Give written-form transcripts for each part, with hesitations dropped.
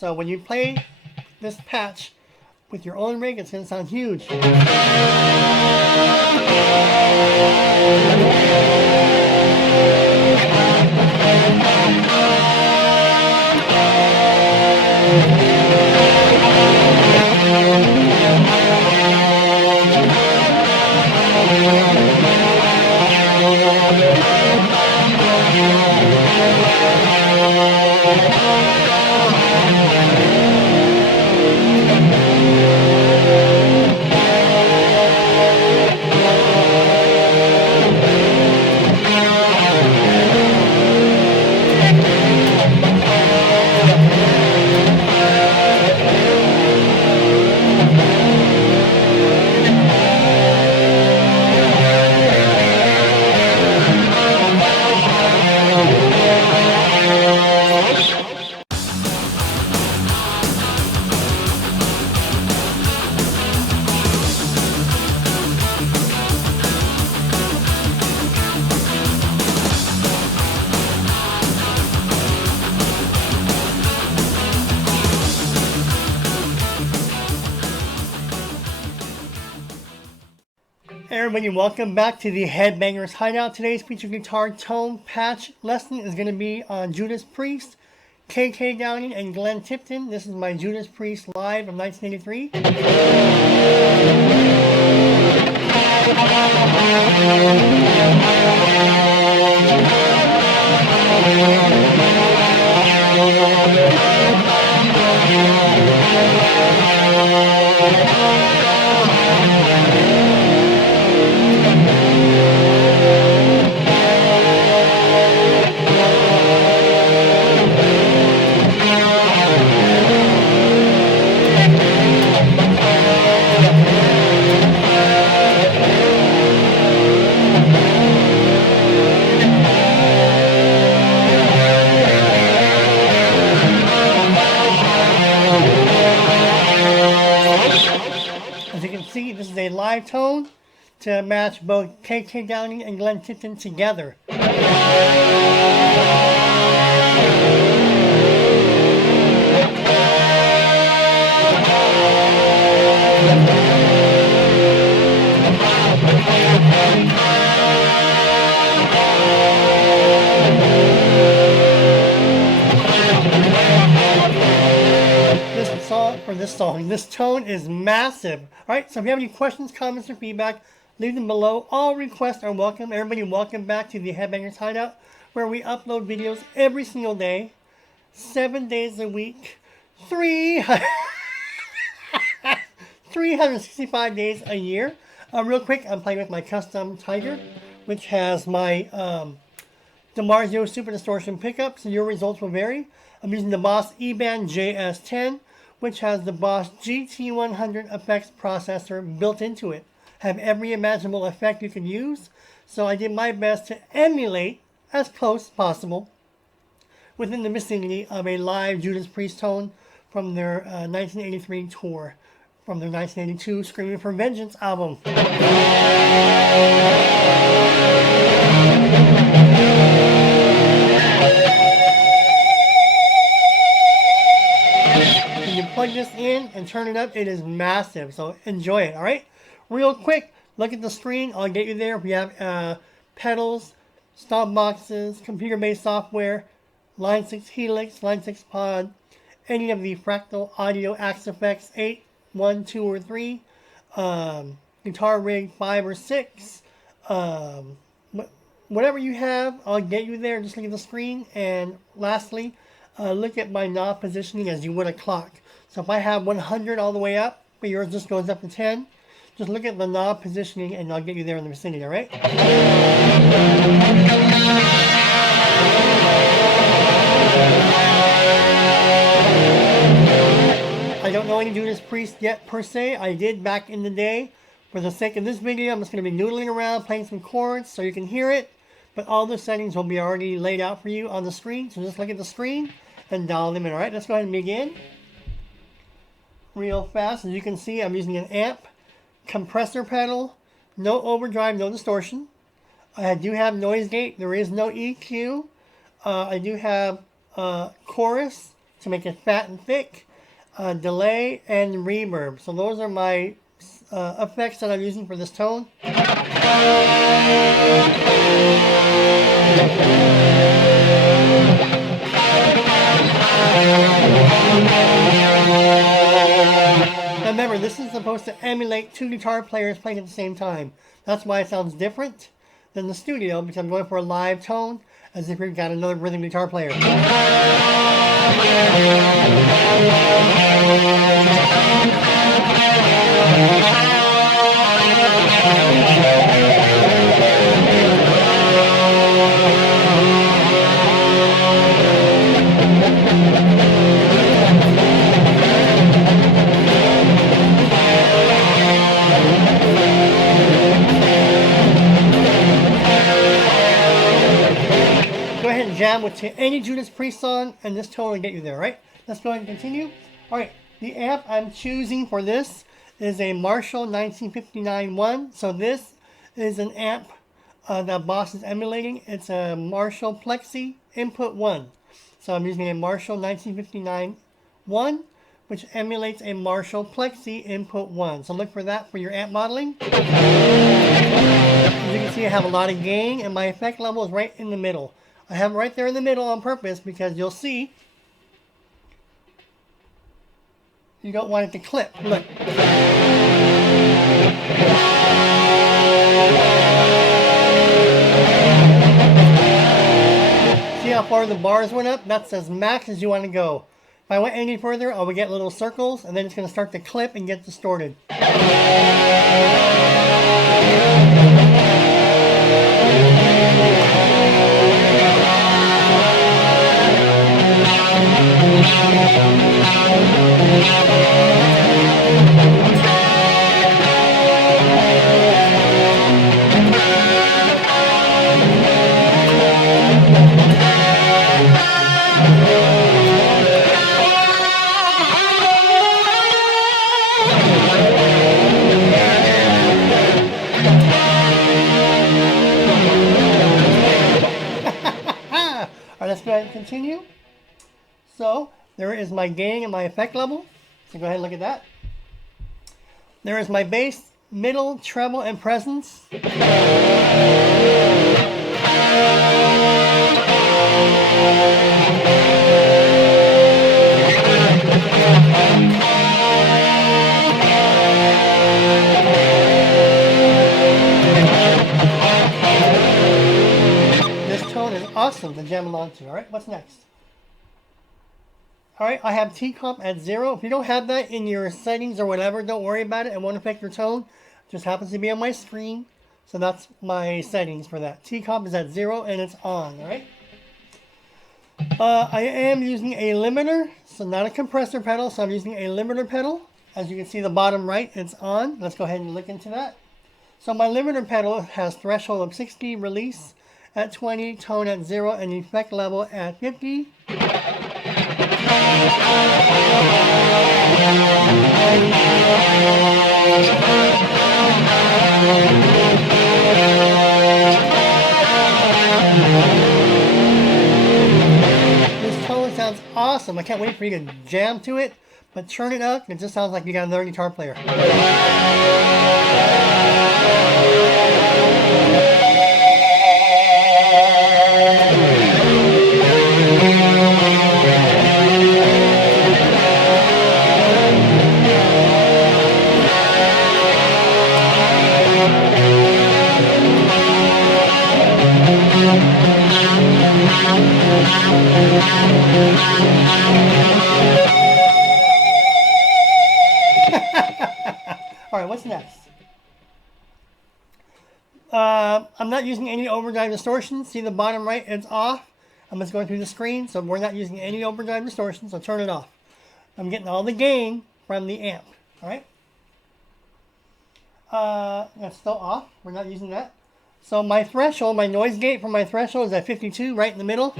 So when you play this patch with your own rig, it's going to sound huge. Hey everybody, welcome back to the Headbangers Hideout. Today's featured guitar tone patch lesson is going to be on Judas Priest, KK Downing, and Glenn Tipton. This is my Judas Priest live of 1983. As you can see, this is a live tone to match both KK Downing and Glenn Tipton together. This tone is massive. Alright, so if you have any questions, comments, or feedback, leave them below. All requests are welcome. Everybody, welcome back to the Headbangers Hideout, where we upload videos every single day, 7 days a week, 365 days a year. Real quick, I'm playing with my custom Tiger, which has my DiMarzio Super Distortion pickup, so your results will vary. I'm using the Boss eBand JS-10, which has the Boss GT100 effects processor built into it. Have every imaginable effect you can use, so I did my best to emulate, as close as possible, within the vicinity of a live Judas Priest tone from their 1983 tour, from their 1982 Screaming for Vengeance album. Plug this in and turn it up. It is massive, so enjoy it. All right, real quick, look at the screen. I'll get you there. We have pedals, stop boxes, computer-based software, Line 6 Helix, Line 6 Pod, any of the Fractal Audio Axe Effects 8, 1, 2, or 3, guitar rig 5 or 6, whatever you have, I'll get you there. Just look at the screen. And lastly, look at my knob positioning as you would a clock. So if I have 100 all the way up, but yours just goes up to 10, just look at the knob positioning and I'll get you there in the vicinity, all right? I don't know any Judas Priest yet per se. I did back in the day. For the sake of this video, I'm just going to be noodling around, playing some chords so you can hear it. But all the settings will be already laid out for you on the screen. So just look at the screen and dial them in, all right? Let's go ahead and begin. Real fast. As you can see, I'm using an amp, compressor pedal, no overdrive, no distortion. I do have noise gate. There is no EQ. I do have chorus, to make it fat and thick, delay, and reverb. So those are my effects that I'm using for this tone. Now remember, this is supposed to emulate two guitar players playing at the same time. That's why it sounds different than the studio, because I'm going for a live tone, as if you've got another rhythm guitar player. Jam with any Judas Priest song, and this tone will get you there, right? Let's go ahead and continue. All right, the amp I'm choosing for this is a Marshall 1959 one. So this is an amp that Boss is emulating. It's a Marshall Plexi Input 1. So I'm using a Marshall 1959 one, which emulates a Marshall Plexi Input 1. So look for that for your amp modeling. As you can see, I have a lot of gain, and my effect level is right in the middle. I have it right there in the middle on purpose because you'll see you don't want it to clip. Look. See how far the bars went up? That's as max as you want to go. If I went any further, I would get little circles, and then it's going to start to clip and get distorted. Let's go ahead and continue. So there is my gain and my effect level. So go ahead and look at that. There is my bass, middle, treble, and presence. Awesome to jam along to. Alright, what's next? Alright, I have T-comp at 0. If you don't have that in your settings or whatever, don't worry about it. It won't affect your tone. It just happens to be on my screen. So that's my settings for that. T-comp is at 0 and it's on. Alright. I am using a limiter. So not a compressor pedal. So I'm using a limiter pedal. As you can see the bottom right, it's on. Let's go ahead and look into that. So my limiter pedal has threshold of 60, release at 20, tone at 0, and effect level at 50. This tone sounds awesome. I can't wait for you to jam to it, but turn it up. It just sounds like you got another guitar player. Alright, what's next? I'm not using any overdrive distortion. See the bottom right, it's off. I'm just going through the screen, so we're not using any overdrive distortion, so turn it off. I'm getting all the gain from the amp. Alright? That's still off. We're not using that. So my threshold, my noise gate for my threshold is at 52, right in the middle.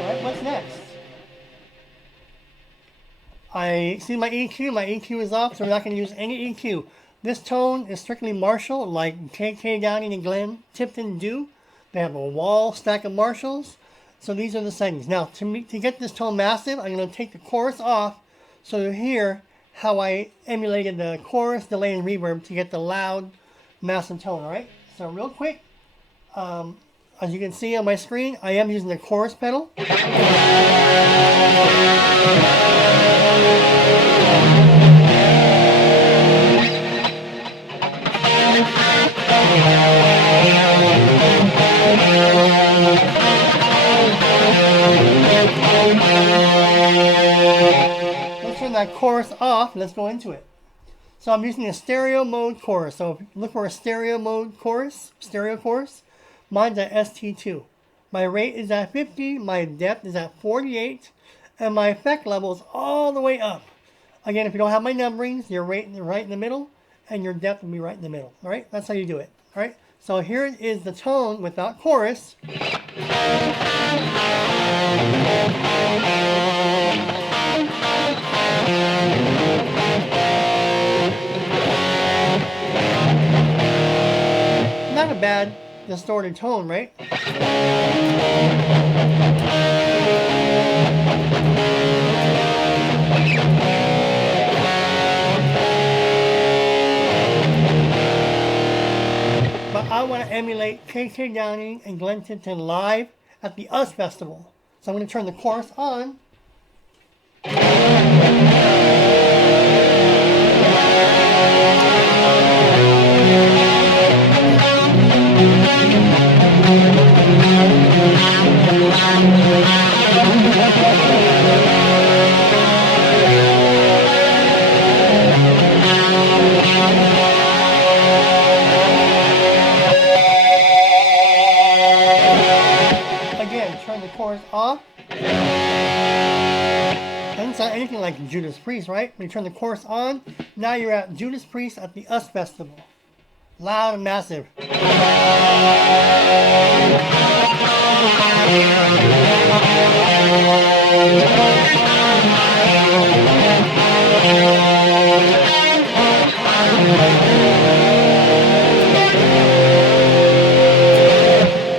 Alright, what's next? I see my EQ is off, so we're not going to use any EQ. This tone is strictly Marshall, like KK Downing and Glenn Tipton do. They have a wall stack of Marshalls. So these are the settings. Now, to get this tone massive, I'm going to take the chorus off so you hear how I emulated the chorus, delay, and reverb to get the loud, massive tone, all right? So real quick, as you can see on my screen, I am using the chorus pedal. Let's turn that chorus off. Let's go into it. So I'm using a stereo mode chorus. So look for a stereo mode chorus, stereo chorus. Mine's at ST2. My rate is at 50, my depth is at 48, and my effect level is all the way up. Again, if you don't have my numberings, your rate is right in the middle, and your depth will be right in the middle. All right, that's how you do it. All right, so here is the tone without chorus. Not a bad distorted tone, right? But I want to emulate KK Downing and Glenn Tipton live at the US Festival. So I'm going to turn the chorus on. Again, turn the chorus off. Doesn't sound anything like Judas Priest, right? When you turn the chorus on, now you're at Judas Priest at the US Festival. Loud and massive.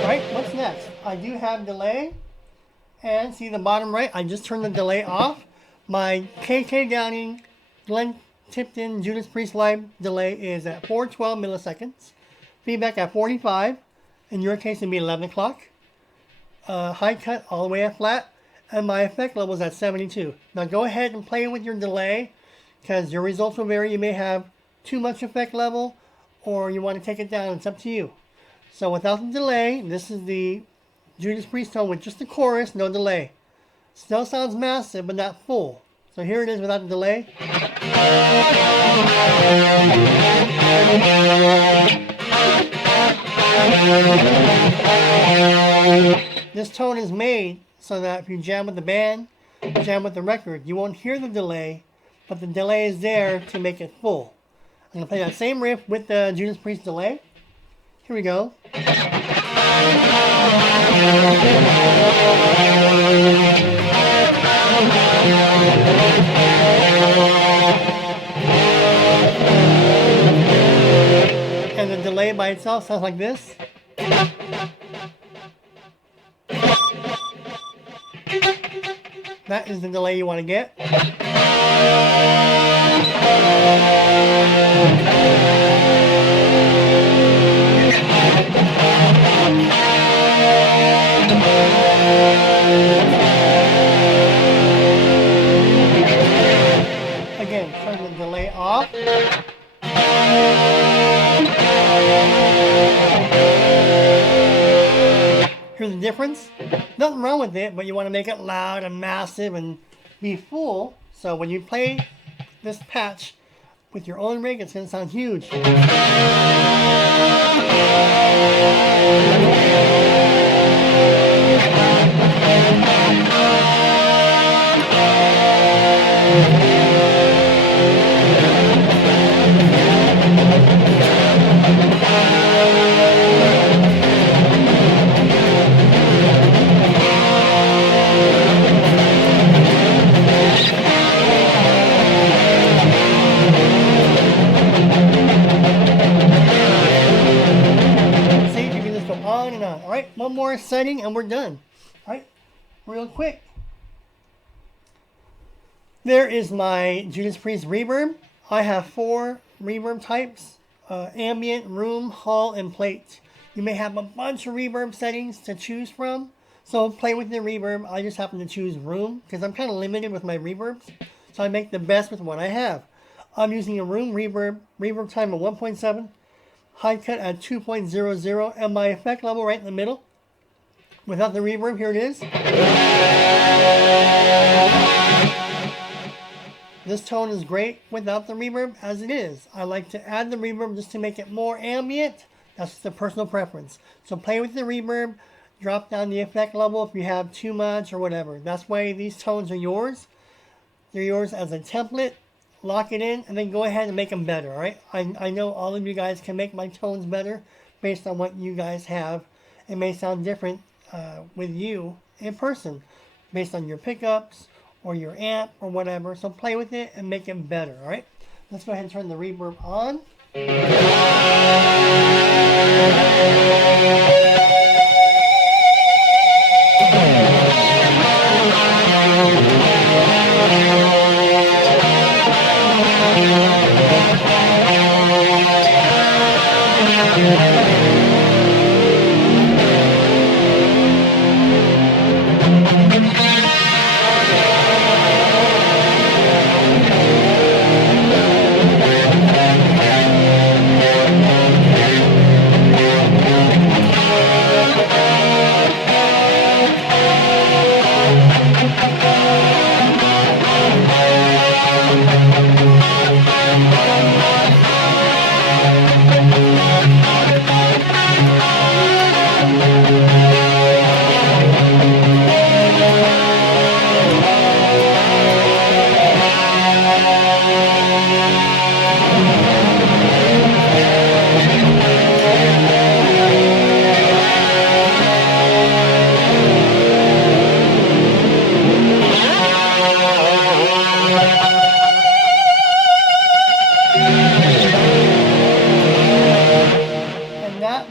Right, what's next? I do have delay, and see the bottom right, I just turned the delay off. My KK Downing, Glenn Tipton, Judas Priest live delay is at 412 milliseconds. Feedback at 45. In your case, it'd be 11 o'clock. High cut all the way at flat. And my effect level is at 72. Now go ahead and play with your delay, because your results will vary. You may have too much effect level, or you want to take it down. It's up to you. So without the delay, this is the Judas Priest tone with just the chorus, no delay. Still sounds massive, but not full. So here it is without the delay. This tone is made so that if you jam with the band, jam with the record, you won't hear the delay, but the delay is there to make it full. I'm going to play that same riff with the Judas Priest delay. Here we go. And the delay by itself sounds like this. That is the delay you want to get. Again, turn the delay off. Here's the difference. Nothing wrong with it, but you want to make it loud and massive and be full. So when you play this patch with your own rig, it's going to sound huge. more setting and we're done. All right, real quick. There is my Judas Priest reverb. I have 4 reverb types: ambient, room, hall, and plate. You may have a bunch of reverb settings to choose from. So play with the reverb. I just happen to choose room because I'm kind of limited with my reverbs. So I make the best with what I have. I'm using a room reverb time of 1.7, high cut at 2.00, and my effect level right in the middle. Without the reverb, here it is. This tone is great without the reverb as it is. I like to add the reverb just to make it more ambient. That's just a personal preference. So play with the reverb, drop down the effect level if you have too much or whatever. That's why these tones are yours. They're yours as a template. Lock it in and then go ahead and make them better, all right? I know all of you guys can make my tones better based on what you guys have. It may sound different with you in person based on your pickups or your amp or whatever. So play with it and make it better, all right? Let's go ahead and turn the reverb on.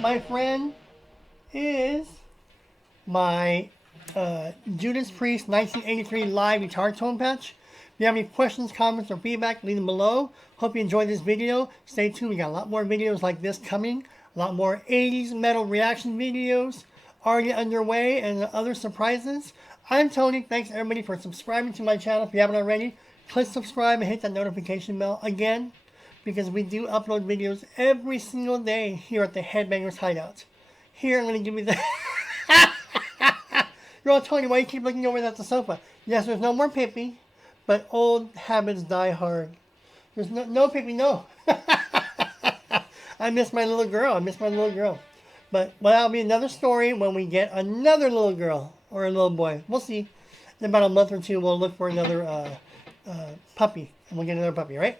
My friend, is my Judas Priest 1983 live guitar tone patch. If you have any questions, comments, or feedback, leave them below. Hope you enjoyed this video. Stay tuned. We got a lot more videos like this coming. A lot more 80s metal reaction videos already underway and other surprises. I'm Tony. Thanks everybody for subscribing to my channel. If you haven't already, click subscribe and hit that notification bell again, because we do upload videos every single day here at the Headbangers Hideout. Here, I'm going to give you the... You're all, Tony, why you keep looking over at the sofa? Yes, there's no more Pippi, but old habits die hard. There's no Pippi, no. I miss my little girl. But that'll be another story when we get another little girl or a little boy. We'll see. In about a month or two, we'll look for another puppy. And we'll get another puppy, right?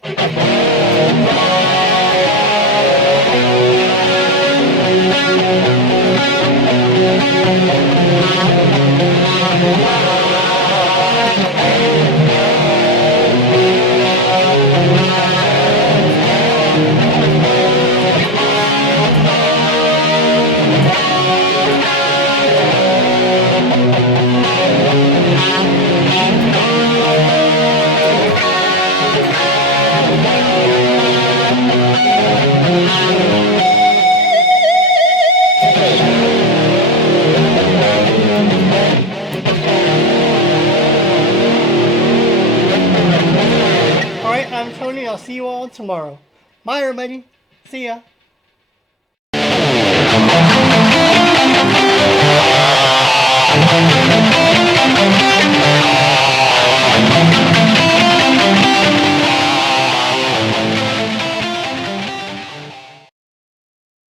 I'm Tony. I'll see you all tomorrow. Bye, everybody. See ya.